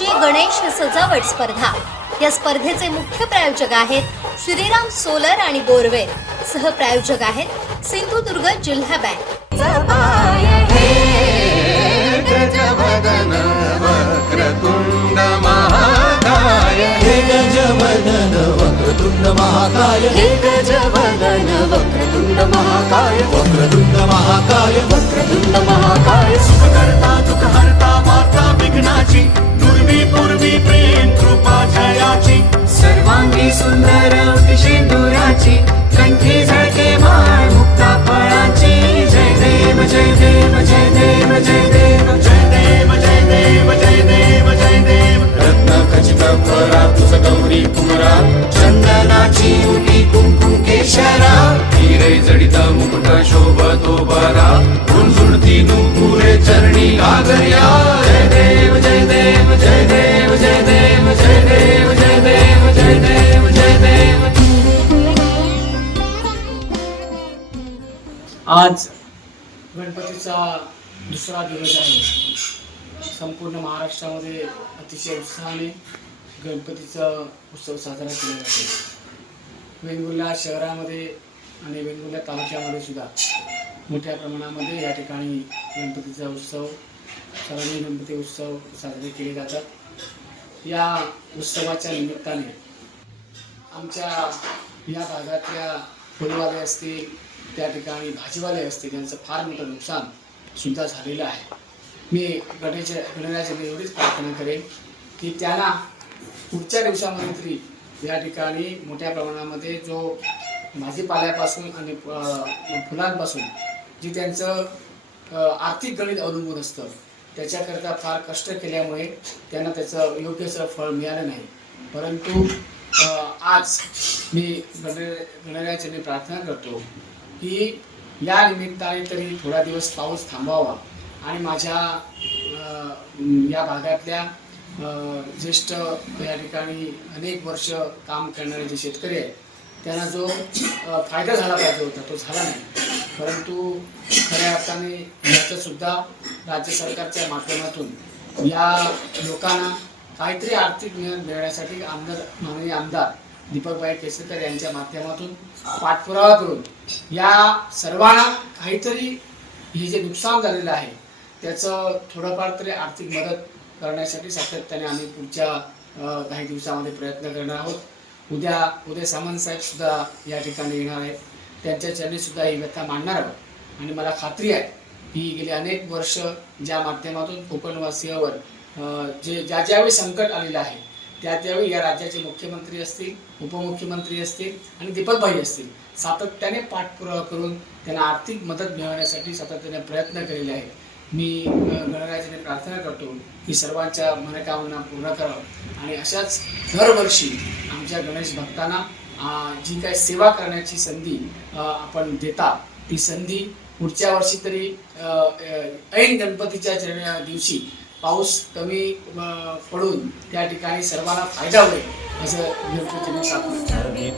आयोजितची गणेश सजावट स्पर्धा. या स्पर्धेचे मुख्य प्रायोजक आहेत श्रीराम सोलर आणि बोरवे. सहप्रायोजक आहेत सिंधुदुर्ग जिल्हा बँक. महाकाय. महाकाय. सुखकर्ता दुखहर्ता माता विघ्नाची. दुर्वी पूर्वी प्रेम कृपा जयाची. सर्वांगी सुंदर शेंदुराची कंठी झळके माळ मुक्ता फळाची. जय देव जय देव जय देव जय देव. जय देव जय देव जय देव जय देव. रत्न खचित फरा तुझ गौरी कुमरा. चंदनाची उटी कुंकुम केशरा. हिरे जडित मुकुट शोभतो बरा गुणसुडती नुपुरे आज गणपतीचा दुसरा दिवस आहे. संपूर्ण महाराष्ट्रामध्ये अतिशय उत्साहाने गणपतीचा उत्सव साजरा केला जातो. वेंगुर्ला शहरामध्ये आणि वेंगुर्ला तालुक्यामध्ये सुद्धा मोठ्या प्रमाणामध्ये या ठिकाणी गणपतीचा उत्सव सर्वांनी गणपती उत्सव साजरे केले जातात. या उत्सवाच्या निमित्ताने आमच्या या भागातल्या फुलवाले असतील त्या ठिकाणी भाजीवाले असते त्यांचं फार मोठं नुकसान सुद्धा झालेलं आहे. मी गणेश गणराजाने एवढीच प्रार्थना करेन की त्यांना पुढच्या दिवसामध्ये तरी या ठिकाणी मोठ्या प्रमाणामध्ये जो भाजीपाल्यापासून आणि फुलांपासून जी त्यांचं आर्थिक गणित अवलंबून असतं त्याच्याकरता फार कष्ट केल्यामुळे त्यांना त्याचं योग्यचं फळ मिळालं नाही. परंतु आज मी गण गणराजाने प्रार्थना करतो की या निमित्ताने तरी थोडा दिवस पाऊस थांबावा. आणि माझ्या या भागातल्या ज्येष्ठ या ठिकाणी अनेक वर्ष काम करणारे जे शेतकरी आहेत त्यांना जो फायदा झाला पाहिजे होता तो झाला नाही. परंतु खऱ्या अर्थाने याचंसुद्धा राज्य सरकारच्या माध्यमातून या लोकांना काहीतरी आर्थिक नियम मिळण्यासाठी आमदार माननीय आमदार दीपकबाई केसरकर यांच्या माध्यमातून पाठपुरावा करून या सर्वांना काहीतरी हे जे नुकसान झालेलं आहे त्याचं थोडंफार तरी आर्थिक मदत करण्यासाठी सातत्याने आम्ही पुढच्या काही दिवसामध्ये प्रयत्न करणार आहोत. उद्या उद्या सामंत साहेब सुद्धा या ठिकाणी येणार आहेत. त्यांच्या चरणी सुद्धा ही व्यथा मांडणार आहोत. आणि मला खात्री आहे की गेली अनेक वर्ष ज्या माध्यमातून कोकणवासियावर जे ज्या ज्यावेळी संकट आलेलं आहे त्या त्यावेळी या राज्याचे मुख्यमंत्री असतील उपमुख्यमंत्री असतील आणि दीपकभाई असतील सातत्याने पाठपुरावा करून त्यांना आर्थिक मदत मिळवण्यासाठी सातत्याने प्रयत्न केलेले आहेत. मी गणराज्याने गणराजाने प्रार्थना करतो की सर्वांच्या मनोकामना पूर्ण करावं आणि अशाच दरवर्षी आमच्या गणेश भक्तांना जी काय सेवा करण्याची संधी आपण देता ती संधी पुढच्या वर्षी तरी ऐन गणपतीच्या दिवशी पाऊस कमी पडून त्या ठिकाणी सर्वांना फायदा होईल असं निवृत्तीने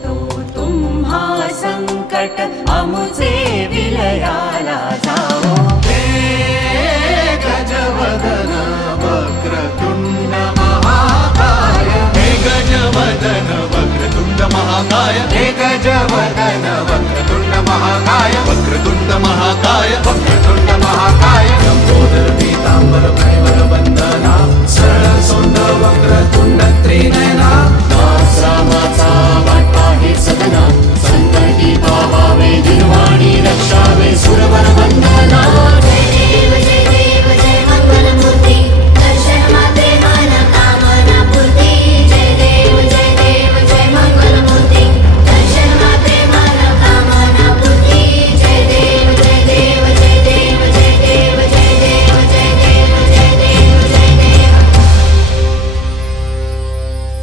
तुम्हा संकट आमचे विलयाला जाओ गजवदन वक्रतुंड महाकाय. हे गजवदन वक्रतुंड महाकाय. हे गजवदन वक्रतुंड महाकाय. वक्र तुंड महाकाय वक्र तुंड महाकाय लंबोदर पिताम्बर